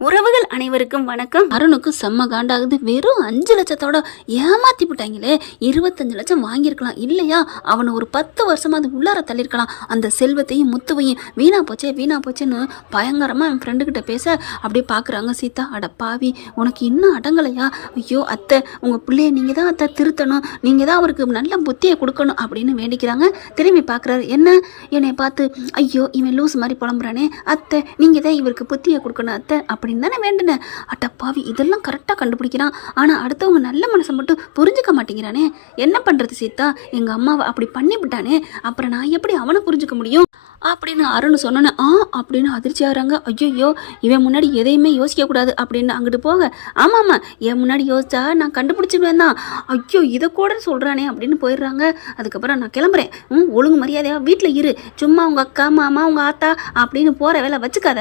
உறவுகள் அனைவருக்கும் வணக்கம். அருணுக்கு செம்ம காண்டாகுது. வெறும் 5 லட்சத்தோட ஏமாத்தி விட்டாங்களே. 25 லட்சம் வாங்கியிருக்கலாம் இல்லையா? அவனை ஒரு 10 வருஷமா அது உள்ளார தள்ளியிருக்கலாம். அந்த செல்வத்தையும் முத்துவையும் வீணா போச்சேன்னு பயங்கரமாக என் ஃப்ரெண்டுக்கிட்ட பேச அப்படியே பார்க்குறாங்க சீதா. அட பாவி, உனக்கு இன்னும் அடங்கலையா? ஐயோ அத்தை, உங்கள் பிள்ளைய நீங்கள் தான் அத்தை திருத்தணும், நீங்கள் தான் அவருக்கு நல்ல புத்தியை கொடுக்கணும் அப்படின்னு வேண்டிக்கிறாங்க. திரும்பி பார்க்குறாரு. என்னை பார்த்து ஐயோ இவன் லூஸ் மாதிரி புலம்புறானே, அத்தை நீங்கள் தான் இவருக்கு புத்தியை கொடுக்கணும் அத்தை அப்படின்னு தானே வேண்டுனேன். அட்டப்பாவி, இதெல்லாம் கரெக்டாக கண்டுபிடிக்கிறான். ஆனால் அடுத்தவங்க நல்ல மனசை மட்டும் புரிஞ்சுக்க மாட்டேங்கிறானே. என்ன பண்ணுறது சீதா, எங்கள் அம்மாவை அப்படி பண்ணிவிட்டானே, அப்புறம் நான் எப்படி அவனை புரிஞ்சுக்க முடியும் அப்படின்னு அருண் சொன்னோன்னே அப்படின்னு அதிர்ச்சி ஆகிறாங்க. ஐயோ, இவன் முன்னாடி எதையுமே யோசிக்கக்கூடாது அப்படின்னு அங்கிட்டு போக, ஆமாம் என் முன்னாடி யோசிச்சா நான் கண்டுபிடிச்சிடுவேன் தான். ஐயோ, இதை கூட சொல்கிறானே அப்படின்னு போயிடுறாங்க. அதுக்கப்புறம் நான் கிளம்புறேன், ஒழுங்கு மரியாதையாக வீட்டில் இரு, சும்மா உங்கள் அக்கா மாமா உங்கள் ஆத்தா அப்படின்னு போகிற வேலை வச்சுக்காத.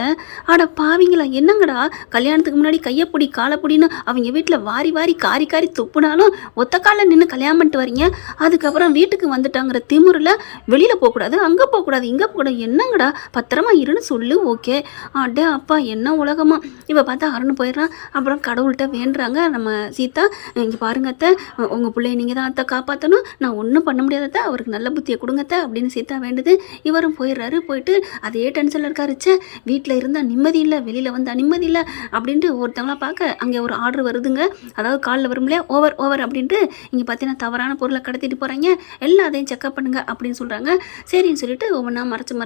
ஆட பாவிங்களா, என்னங்கடா கல்யாணத்துக்கு முன்னாடி கையப்பொடி காலப்பொடின்னு அவங்க வீட்டில் வாரி வாரி காரி காரி துப்புனாலும் ஒத்த காலில் நின்று கல்யாணம் பண்ணிட்டு வரீங்க. அதுக்கப்புறம் வீட்டுக்கு வந்துட்டாங்கிற திமுறில் வெளியில் போகக்கூடாது, அங்கே போகக்கூடாது, இங்கே போகக்கூடாது. என்னங்கடா பத்திரமா இருன்னு சொல்லு. ஓகே, அடே அப்பா என்ன உலகமா. இப்போ பார்த்தா அருண் போயிடுறான். அப்புறம் கடவுள்கிட்ட வேண்டுறாங்க நம்ம சீதா, இங்கே பாருங்க அத்தை, உங்கள் பிள்ளைய நீங்கள் தான் அத்தை காப்பாற்றணும், நான் ஒன்றும் பண்ண முடியாதத்த, அவருக்கு நல்ல புத்தியை கொடுங்கத்த அப்படின்னு சீதா வேண்டுது. இவரும் போயிடுறாரு. போயிட்டு அதே டென்ஷனில் இருக்காருச்சே, வீட்டில் இருந்தால் நிம்மதி இல்லை, வெளியில் வந்தால் நிம்மதி இல்லை அப்படின்ட்டு ஒருத்தவங்களா பார்க்க அங்கே ஒரு ஆர்டர் வருதுங்க. அதாவது காலில் வரும் இல்லையா, ஓவர் அப்படின்ட்டு இங்கே பார்த்தீங்கன்னா தவறான பொருளை கடத்திட்டு போகிறாங்க, எல்லாத்தையும் செக்அப் பண்ணுங்க அப்படின்னு சொல்கிறாங்க. சரின்னு சொல்லிட்டு ஒவ்வொன்றா மறைச்சு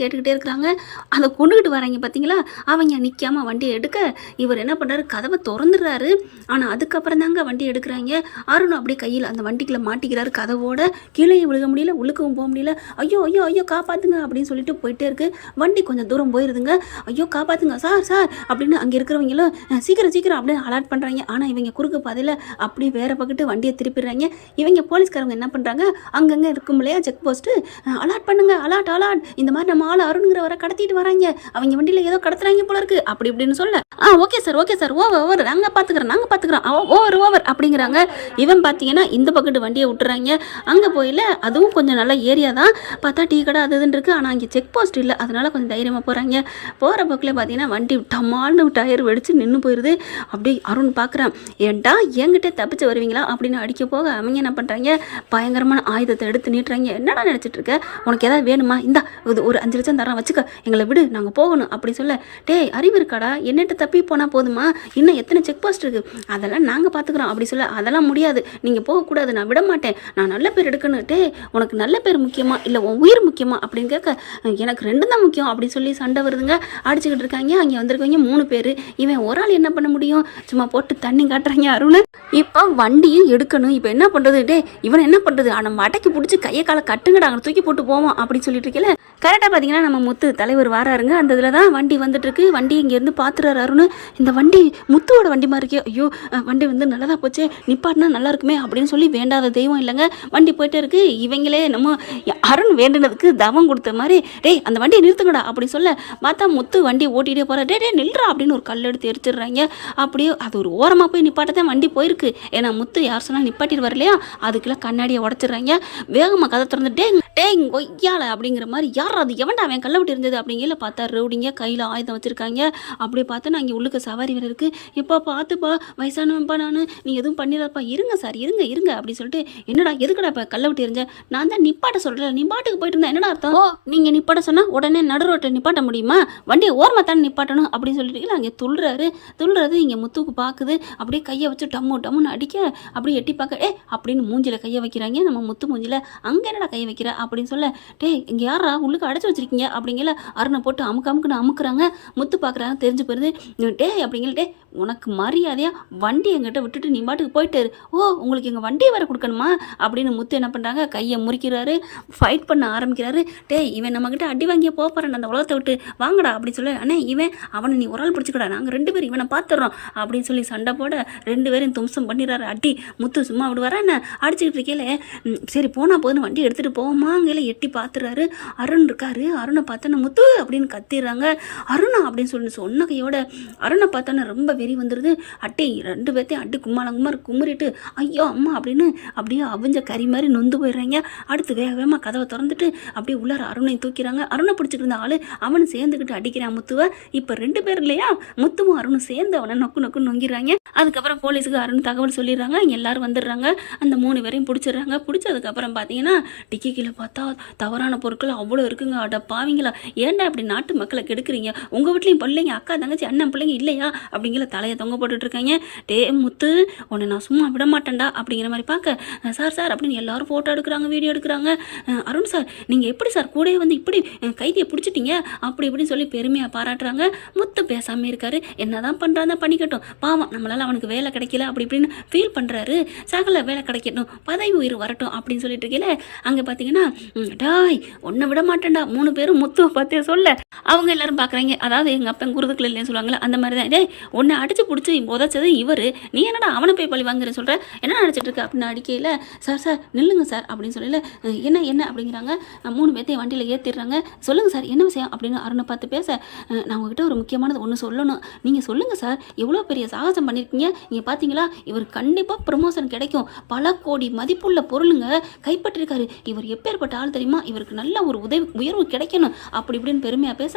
கேட்டுக்கிட்டே இருக்கிறாங்க. அதை கொண்டுகிட்டு வராங்க பார்த்தீங்களா. அவங்க நிற்காம வண்டியை எடுக்க இவர் என்ன பண்ணுறாரு, கதவை திறந்துடுறாரு. ஆனால் அதுக்கப்புறம் தாங்க வண்டி எடுக்கிறாங்க. அருண் அப்படியே கையில் அந்த வண்டிக்குள்ளே மாட்டிக்கிறாரு. கதவோட கீழே விழுக முடியல, உள்ளுக்கவும் போக முடியல. ஐயோ காப்பாற்றுங்க அப்படின்னு சொல்லிட்டு போயிட்டே இருக்கு. வண்டி கொஞ்சம் தூரம் போயிருதுங்க. ஐயோ காப்பாற்றுங்க சார் அப்படின்னு அங்கே இருக்கிறவங்களும் சீக்கிரம் அப்படின்னு அலர்ட் பண்ணுறாங்க. ஆனால் இவங்க குறுக்கு பாதையில் அப்படி வேற பக்கத்து வண்டியை திருப்பிடுறாங்க. இவங்க போலீஸ்காரங்க என்ன பண்ணுறாங்க, அங்கங்கே இருக்கும் இல்லையா செக் போஸ்ட்டு, அலர்ட் பண்ணுங்க, அலர்ட் இந்த மாதிரி நம்ம ஆள் அருணுங்கிறவரை கடத்திட்டு வராங்க, அவங்க வண்டியில் ஏதோ கடத்துறாங்க போல இருக்கு அப்படி இப்படின்னு சொல்ல, ஓகே சார் ஓவர் நாங்கள் பார்த்துக்கிறோம் ஓவர் அப்படிங்கிறாங்க. இவன் பார்த்தீங்கன்னா இந்த பக்கத்து வண்டியை விட்டுறாங்க. அங்கே போயில அதுவும் கொஞ்சம் நல்ல ஏரியா தான், பார்த்தா டீ கடை அது இதுன்னு இருக்குது. ஆனால் அங்கே செக் போஸ்ட் இல்லை, அதனால கொஞ்சம் தைரியமாக போகிறாங்க. போகிற பக்கில் பார்த்தீங்கன்னா வண்டி டமால்னு டயர் வெடிச்சு நின்று போயிடுது. அப்படி அருண் பார்க்குறான், ஏன்டா என்கிட்ட தப்பிச்சு வருவீங்களா அப்படின்னு அடிக்க போக அவங்க என்ன பண்ணுறாங்க, பயங்கரமான ஆயுதத்தை எடுத்து நீட்டுறாங்க. என்னடா நினச்சிட்டு இருக்க, உனக்கு ஏதாவது வேணுமா, இந்தா ஒரு 5 லட்சம் தரேன் வச்சுக்க, எங்களை விடு நாங்கள் போகணும் அப்படி சொல்ல, டேய் அறிவு இருக்காடா, என்னட்டு தப்பி போனால் போதுமா, இன்னும் எத்தனை செக் போஸ்ட் இருக்குது, அதெல்லாம் நாங்கள் பார்த்துக்குறோம் அப்படி சொல்ல, அதெல்லாம் முடியாது, நீங்கள் போகக்கூடாது, நான் விட மாட்டேன், நான் நல்ல பேர் எடுக்கணும். டே உனக்கு நல்ல பேர் முக்கியமா இல்லை உன் உயிர் முக்கியமா அப்படின்னு கேட்க, எனக்கு 2 தான் முக்கியம் அப்படி சொல்லி சண்டை வருதுங்க. அடிச்சுக்கிட்டு இருக்காங்க. அங்கே வந்திருக்கவங்க 3 பேர். இவன் ஒரு ஆள் என்ன பண்ண முடியும், சும்மா போட்டு தண்ணி காட்டுறாங்க அருண். இப்போ வண்டியும் எடுக்கணும். இப்போ என்ன பண்ணுறது, டே இவன் என்ன பண்ணுறது, நம்ம அடைக்கி பிடிச்சி கையை காலை கட்டுங்கடா, அங்கே தூக்கி போட்டு போவோம் அப்படின்னு சொல்லிட்டு இருக்கல. கரெக்டாக பார்த்தீங்கன்னா நம்ம முத்து தலைவர் வராருங்க. அந்த இதில் தான் வண்டி வந்துட்டுருக்கு. வண்டி இங்கேருந்து பார்த்துறாரு அருண். இந்த வண்டி முத்துவோட வண்டி மாதிரி இருக்கே, ஐயோ வண்டி வந்து நல்லதாக போச்சே, நிப்பாட்டினா நல்லா இருக்குமே அப்படின்னு சொல்லி வேண்டாத தெய்வம் இல்லைங்க. வண்டி போயிட்டே இருக்குது. இவங்களே நம்ம அருண் வேண்டுனதுக்கு தவம் கொடுத்த மாதிரி, டேய் அந்த வண்டியை நிறுத்துங்கடா அப்படி சொல்ல, பார்த்தா முத்து வண்டி ஓட்டிகிட்டே போகிற, டே நில்றா அப்படின்னு ஒரு கல் எடுத்து எரிச்சிடுறாங்க. அப்படியே அது ஒரு ஓரமாக போய் நிப்பாட்ட தான் வண்டி போயிருக்கு. ஏன்னா முத்து யார் சொன்னால் நிப்பாட்டிட்டு வரலையா, அதுக்குள்ள கண்ணாடியை உடச்சிடுறாங்க. வேகமாக கதை திறந்து டேங் கொய்யால அப்படிங்கிற மாதிரி, யார் அது எவன்டா அவன் கல்லை விட்டு இருந்தது அப்படிங்கிற பார்த்தா ரவுடிங்க கையில் ஆயுதம் வச்சுருக்காங்க. அப்படியே பார்த்தா நான் இங்கே உள்ளுக்க சவாரி வேறு இருக்குது. இப்போ பார்த்துப்பா வயசானவன்ப்பா, நான் நீ எதுவும் பண்ணிடாதப்பா, இருங்க சார் இருங்க அப்படி சொல்லிட்டு, என்னடா எதுக்கடா இப்போ கல்லை விட்டு இருந்தேன், நான் தான் நிப்பாட்ட சொல்கிறேன், நீ பாட்டுக்கு போயிட்டு இருந்தேன் என்னடா அர்த்தம், நீங்கள் நிப்பாட்ட சொன்னால் உடனே நடுரோட்டை நிப்பாட்ட முடியுமா, வண்டியை ஓரமாக தானே நிப்பாட்டணும் அப்படின்னு சொல்லிட்டு அங்கே துள்ளுறது இங்கே முத்துக்கு பார்க்குது. அப்படியே கையை வச்சு டம்முன்னு அடிக்க, அப்படியே எட்டி பார்க்க அப்படின்னு மூஞ்சில் கையை வைக்கிறாங்க. நம்ம முத்து மூஞ்சில் அங்கே என்னடா கையை வைக்கிற அப்படின்னு சொல்ல, டே இங்கே யாரா உள்ளுக்கு அடைச்சி வச்சிருக்கீங்க அப்படிங்கிற அருணை போட்டு அமுக்குன்னு அமுக்குறாங்க. முத்து பார்க்குறாங்க, தெரிஞ்சு போயிருது. டே அப்படிங்கிற, டே உனக்கு மரியாதையாக வண்டி எங்கிட்ட விட்டுட்டு நீ பாட்டுக்கு போயிட்டாரு, உங்களுக்கு எங்கள் வண்டியை வேறு கொடுக்கணுமா அப்படின்னு முத்து என்ன பண்ணுறாங்க, கையை முறிக்கிறாரு, ஃபைட் பண்ண ஆரம்பிக்கிறாரு. டே இவன் நம்மக்கிட்ட அடி வாங்கிய போகிறேன் அந்த உலகத்தை விட்டு வாங்கடா அப்படின்னு சொல்லி, அண்ணே இவன் அவனை நீ ஒரு ஆள் பிடிச்சிக்கடா, நாங்கள் 2 பேரும் இவனை பார்த்துடுறோம் அப்படின்னு சொல்லி சண்டை போட 2 பேரும் தும்சம் பண்ணிடுறாரு. அடி முத்து சும்மா விடுவாரா என்ன, அடிச்சுக்கிட்டு இருக்கேல, சரி போனால் போதுன்னு வண்டி எடுத்துகிட்டு போவோமா வாங்கல எட்டி பார்த்துறாரு. அருண் இருக்காரு. அருணை பார்த்தோன்னே முத்து அப்படின்னு கத்திடுறாங்க. அருணா அப்படின்னு சொல்லி சொன்ன கையோட அருணை பார்த்தோன்னே ரொம்ப வெறி வந்துடுது. அட்டை 2 பேர்த்தையும் அட்டி கும்மிரிட்டு ஐயோ அம்மா அப்படின்னு அப்படியே அவிஞ்ச கறி மாதிரி நொந்து போயிடுறாங்க. அடுத்து வேக வேகமாக கதவை திறந்துட்டு அப்படியே உள்ளார அருணையும் தூக்கிறாங்க. அருணை பிடிச்சிட்டு இருந்த ஆள் அவனு சேர்ந்துக்கிட்டு அடிக்கிறான் முத்துவை. இப்போ 2 பேர் இல்லையா, முத்துவும் அருணும் சேர்ந்து அவனை நொக்கு நொங்கிறாங்க. அதுக்கப்புறம் போலீஸுக்கு அருண் தகவல் சொல்லிடுறாங்க. எல்லாரும் வந்துடுறாங்க. அந்த 3 பேரையும் பிடிச்சிடுறாங்க. பிடிச்சதுக்கப்புறம் பார்த்தீங்கன்னா டிக்கி கீழே பார்த்தா தவறான பொருட்கள் அவ்வளோ இருக்குங்க. அட பாவீங்களா, ஏன்டா இப்படி நாட்டு மக்களை கெடுக்குறீங்க? உங்கள் வீட்லேயும் பிள்ளைங்க, அக்கா தங்கச்சி அண்ணன் பிள்ளைங்க இல்லையா அப்படிங்கிற தலையை தொங்க போட்டுட்டு இருக்காங்க. டே முத்து, உன்னை நான் சும்மா விட மாட்டேன்டா அப்படிங்கிற மாதிரி பார்க்க சார் அப்படின்னு எல்லாரும் ஃபோட்டோ எடுக்கிறாங்க, வீடியோ எடுக்கிறாங்க. அருண் சார், நீங்கள் எப்படி சார் கூடயே வந்து இப்படி கைதியை பிடிச்சிட்டீங்க அப்படி இப்படின்னு சொல்லி பெருமையாக பாராட்டுறாங்க. முத்து பேசாமல் இருக்காரு. என்னதான் பண்ணுறாங்க பண்ணிக்கட்டும், பாவம் நம்மளால் அவனுக்கு வேலை கிடைக்கல அப்படி இப்படின்னு ஃபீல் பண்ணுறாரு. சகல வேலை கிடைக்கட்டும், பதவி உயிர் வரட்டும் அப்படின்னு சொல்லிட்டு இருக்கல. அங்கே பார்த்தீங்கன்னா டாய் ஒன்றை விட மாட்டேன்டா 3 பேரும் முத்துவை பார்த்தே சொல்ல அவங்க எல்லாரும் பார்க்குறாங்க. அதாவது எங்கள் அப்பன் குருதுக்கள் இல்லைன்னு சொல்லுவாங்களே அந்த மாதிரி தான். டேய் ஒன்றை அடிச்சு பிடிச்சி உதச்சது இவர், நீ என்னடா அவனை போய் பழி வாங்குறேன்னு சொல்கிற, என்ன நினச்சிட்டு இருக்க அப்படின்னு அடிக்கையில் சார் நில்லுங்க சார் அப்படின்னு சொல்லல. என்ன அப்படிங்கிறாங்க. 3 பேர்த்தையும் வண்டியில் ஏற்றிடுறாங்க. சொல்லுங்கள் சார் என்ன விஷயம் அப்படின்னு அருணை பார்த்து பேச, நான் உங்ககிட்ட ஒரு முக்கியமானது ஒன்று சொல்லணும். நீங்கள் சொல்லுங்கள் சார், எவ்வளோ பெரிய சாகசம் பண்ணியிருக்கீங்க. இங்கே பார்த்தீங்களா, இவர் கண்டிப்பாக ப்ரமோஷன் கிடைக்கும், பல கோடி மதிப்புள்ள பொருளுங்க கைப்பற்றிருக்காரு. இவர் எப்பேற்பட்ட ஆள் தெரியுமா, இவருக்கு நல்ல ஒரு உயர்வு கிடைக்கணும் அப்படி இப்படின்னு பெருமையாக பேச,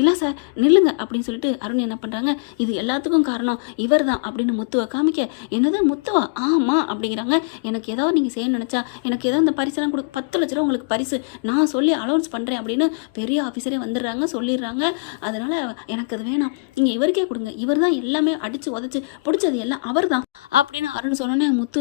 இல்லை சார் நில்லுங்க அப்படின்னு சொல்லிட்டு அருண் என்ன பண்ணுறாங்க, இது எல்லாத்துக்கும் காரணம் இவர் தான் அப்படின்னு முத்துவை காமிக்க, என்னது முத்துவா, ஆமாம் அப்படிங்கிறாங்க. எனக்கு ஏதாவது நீங்கள் செய்ய நினச்சா எனக்கு ஏதாவது இந்த பரிசெல்லாம் கொடுக்க 10 லட்ச ரூபா உங்களுக்கு பரிசு நான் சொல்லி அலௌன்ஸ் பண்ணுறேன் அப்படின்னு பெரிய ஆஃபீஸரே வந்துடுறாங்க, சொல்லிடுறாங்க. அதனால் எனக்கு அது வேணாம், நீங்கள் இவருக்கே கொடுங்க, இவர் தான் எல்லாமே அடித்து உதச்சி பிடிச்சது எல்லாம் அவர் தான் அப்படின்னு அருண் சொன்னோன்னே முத்து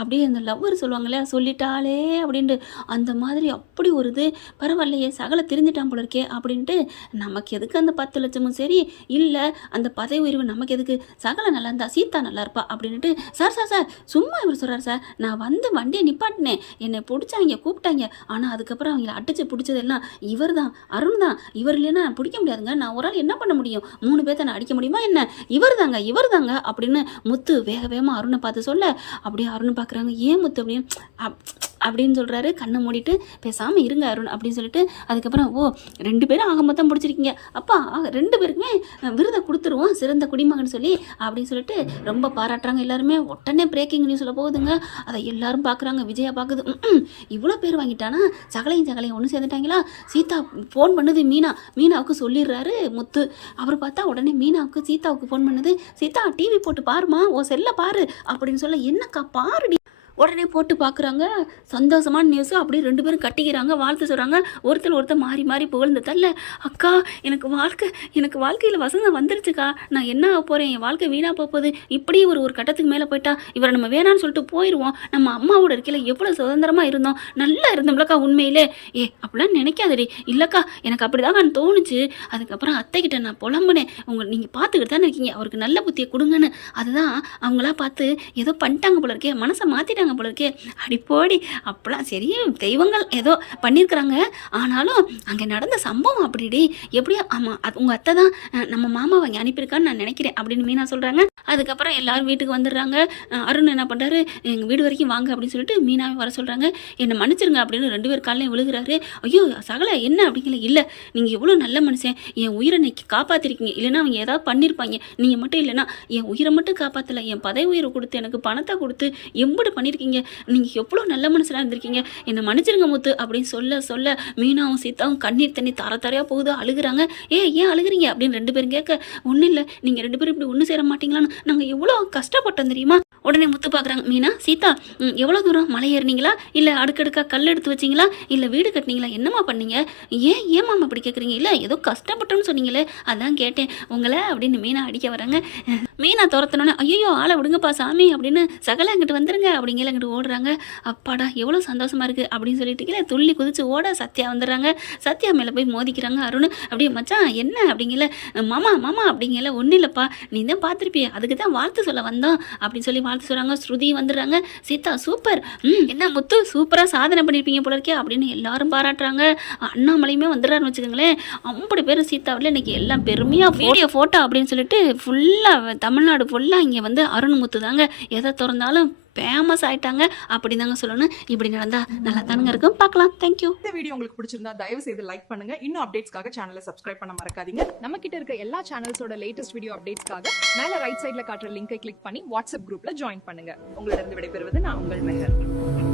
அப்படியே இந்த லவ்வர் சொல்லுவாங்களே சொல்லிட்டாலே அப்படின்ட்டு அந்த மாதிரி அப்படி ஒரு இது, பரவாயில்லையே சகல தெரிஞ்சிட்டான் போல இருக்கே அப்படின்ட்டு, நமக்கு எதுக்கு அந்த 10 லட்சமும் சரி இல்லை அந்த பதவி உயர்வு நமக்கு எதுக்கு, சகல நல்லா இருந்தா சீதா நல்லா இருப்பா அப்படின்ட்டு. சார் சும்மா இவர் சொல்கிறார் சார், நான் வந்து வண்டியை நிப்பாட்டினேன், என்னை பிடிச்சாங்க கூப்பிட்டாங்க, ஆனால் அதுக்கப்புறம் அவங்கள அடிச்சு பிடிச்சதெல்லாம் இவர் தான், அருண் தான், இவர் இல்லைன்னா பிடிக்க முடியாதுங்க, நான் ஒரு ஆள் என்ன பண்ண முடியும், 3 பேர்த்த நான் அடிக்க முடியுமா என்ன, இவர் தாங்க அப்படின்னு முத்து வேகமாக அருணை பார்த்து சொல்ல, அப்படியே அருண் பார்க்குறாங்க. ஏன் முத்து அப்படின்னு சொல்கிறாரு. கண்ணை மூடிட்டு பேசாமல் இருங்க அருண் அப்படின்னு சொல்லிட்டு, அதுக்கப்புறம் 2 பேரும் ஆக மொத்தம் பிடிச்சிருக்கீங்க, அப்பா 2 பேருக்குமே விருதை கொடுத்துருவோம் சிறந்த குடிமகன் சொல்லி அப்படின்னு சொல்லிட்டு ரொம்ப பாராட்டுறாங்க எல்லாருமே. உடனே பிரேக்கிங் நியூஸில் போகுதுங்க. அதை எல்லாரும் பார்க்குறாங்க. விஜயா பார்க்குது, இவ்வளோ பேர் வாங்கிட்டானா, சகலையும் ஒன்று சேர்ந்துட்டாங்களா. சீதா ஃபோன் பண்ணுது, மீனாவுக்கு சொல்லிடுறாரு முத்து. அவர் பார்த்தா உடனே மீனாவுக்கு சீதாவுக்கு ஃபோன் பண்ணுது. சீதா டிவி போட்டு பாருமா, செல்ல பாரு அப்படின்னு சொல்ல, என்னக்கா பாருடி உடனே போட்டு பார்க்குறாங்க. சந்தோஷமான நியூஸ். அப்படியே 2 பேரும் கட்டிக்கிறாங்க, வாழ்த்து சொல்கிறாங்க. ஒருத்தர் மாறி புகழ்ந்து தள்ள, அக்கா எனக்கு வாழ்க்கையில் வசந்தம் வந்துருச்சுக்கா, நான் என்ன ஆக போகிறேன், என் வாழ்க்கை வீணாக போகுது, இப்படியே ஒரு கட்டத்துக்கு மேலே போயிட்டா இவரை நம்ம வேணான்னு சொல்லிட்டு போயிடுவோம், நம்ம அம்மாவோட இருக்கையில் எவ்வளோ சுதந்திரமாக இருந்தோம், நல்லா இருந்தோம்லக்கா உண்மையிலே, அப்படிலாம் நினைக்காதடி, இல்லைக்கா எனக்கு அப்படிதான் தோணுச்சு. அதுக்கப்புறம் அத்தைக்கிட்ட நான் புலம்புனேன், நீங்கள் பார்த்துக்கிட்டு தானே இருக்கீங்க, அவருக்கு நல்ல புத்தியை கொடுங்கன்னு. அதுதான் அவங்களா பார்த்து ஏதோ பண்ணிட்டாங்க போல இருக்கே, மனசை மாற்றிட்டாங்க போல இருக்கே. அடிப்போடி அப்பெல்லாம் சரி தெய்வங்கள் ஏதோ பண்ணியிருக்கிறாங்க, ஆனாலும் அங்கே நடந்த சம்பவம் அப்படிடி எப்படியோ. ஆமாம் உங்கள் அத்தை தான் நம்ம மாமாவை அங்கே அனுப்பியிருக்கான்னு நான் நினைக்கிறேன் அப்படின்னு மீனா சொல்கிறாங்க. அதுக்கப்புறம் எல்லாரும் வீட்டுக்கு வந்துடுறாங்க. அருண் என்ன பண்ணுறாரு, எங்கள் வீடு வரைக்கும் வாங்க அப்படின்னு சொல்லிட்டு மீனாவை வர சொல்கிறாங்க. என்னை மன்னிச்சிருங்க அப்படின்னு 2 பேர் காலையும் விழுகிறாரு. ஐயோ சகல என்ன அப்படிங்கல, இல்லை நீங்கள் எவ்வளோ நல்ல மனுஷன், என் உயிரை இன்னைக்கு காப்பாற்றிருக்கீங்க, இல்லைன்னா அவங்க ஏதாவது பண்ணியிருப்பாங்க, நீங்கள் மட்டும் இல்லைன்னா என் உயிரை மட்டும் காப்பாற்றலை, என் பதவி உயிரை கொடுத்து எனக்கு பணத்தை கொடுத்து எம்படி பண்ணியிருக்கீங்க, நீங்கள் எவ்வளோ நல்ல மனுஷனாக இருந்திருக்கீங்க, என்னை மன்னிச்சிருங்க முத்து அப்படின்னு சொல்ல மீனாவும் சீதாவும் கண்ணீர் தண்ணி தரையாக போகுது, அழுகுறாங்க. ஏன் அழுகுறீங்க அப்படின்னு 2 பேரும் கேட்க, ஒன்றும் இல்லை நீங்கள் 2 பேரும் இப்படி ஒன்று சேர மாட்டீங்களான்னு நாங்கள் எவ்வளோ கஷ்டப்பட்டோம் தெரியுமா. உடனே முத்து பார்க்குறாங்க. மீனா சீதா எவ்வளோ தூரம் மலை ஏறினீங்களா, இல்லை அடுக்கடுக்காக கல் எடுத்து வச்சிங்களா, இல்லை வீடு கட்டினீங்களா, என்னம்மா பண்ணீங்க, ஏன் மாமா அப்படி கேட்குறீங்க, இல்லை ஏதோ கஷ்டப்பட்டோன்னு சொன்னீங்களே அதான் கேட்டேன் உங்களை அப்படின்னு மீனா அடிக்க வராங்க. மீனா துரத்தினோன்னே ஐயோ ஆளை விடுங்கப்பா சாமி அப்படின்னு சகல அங்கிட்டு வந்துருங்க அப்படிங்கிற அங்கிட்டு ஓடுறாங்க. அப்பாடா எவ்வளோ சந்தோஷமா இருக்குது அப்படின்னு சொல்லிட்டு துள்ளி குதிச்சு ஓட சத்யா வந்துடுறாங்க. சத்யா மேலே போய் மோதிக்கிறாங்க. அருண் அப்படியே மச்சான் என்ன அப்படிங்கல, மாமா அப்படிங்கல, ஒன்றும் இல்லைப்பா நீ தான் பார்த்துருப்பிய அதுக்கு தான் வாழ்த்து சொல்ல வந்தோம் அப்படின்னு சொல்லி வாழ்த்து சொல்கிறாங்க. ஸ்ருதி வந்துடுறாங்க. சீதா சூப்பர், என்ன முத்து சூப்பராக சாதனை பண்ணியிருப்பீங்க போல இருக்கே அப்படின்னு எல்லாரும் பாராட்டுறாங்க. அண்ணாமலையுமே வந்துடுறாருன்னு வச்சுக்கோங்களேன். 50 பேர் சீதாவில் இன்னைக்கு எல்லாம் பெருமையாக வீடியோ ஃபோட்டோ அப்படின்னு சொல்லிட்டு ஃபுல்லாக தமிழ்நாடு ஃபுல்லாக இங்கே வந்து அருண் முத்து தாங்க. எதை திறந்தாலும் ஃபேமஸ் ஆயிட்டாங்க அப்படி தாங்க சொல்லணும். இப்படி நடந்தா நல்லா தானுங்க இருக்கும். பார்க்கலாம். தேங்க்யூ. இந்த வீடியோ உங்களுக்கு பிடிச்சிருந்தா தயவு செய்து லைக் பண்ணுங்க. இன்னும் அப்டேட்ஸ்க்காக சேனலை சப்ஸ்கிரைப் பண்ண மறக்காதீங்க. நம்ம கிட்ட இருக்க எல்லா சேனல்ஸோட லேட்டஸ்ட் வீடியோ அப்டேட்ஸ்க்காக மேல ரைட் சைடுல காட்டுற லிங்கை கிளிக் பண்ணி வாட்ஸ்அப் குரூப்ல ஜாயின் பண்ணுங்க. உங்களிடம் விடைபெறுவது நான் உங்கள் மெஹர்.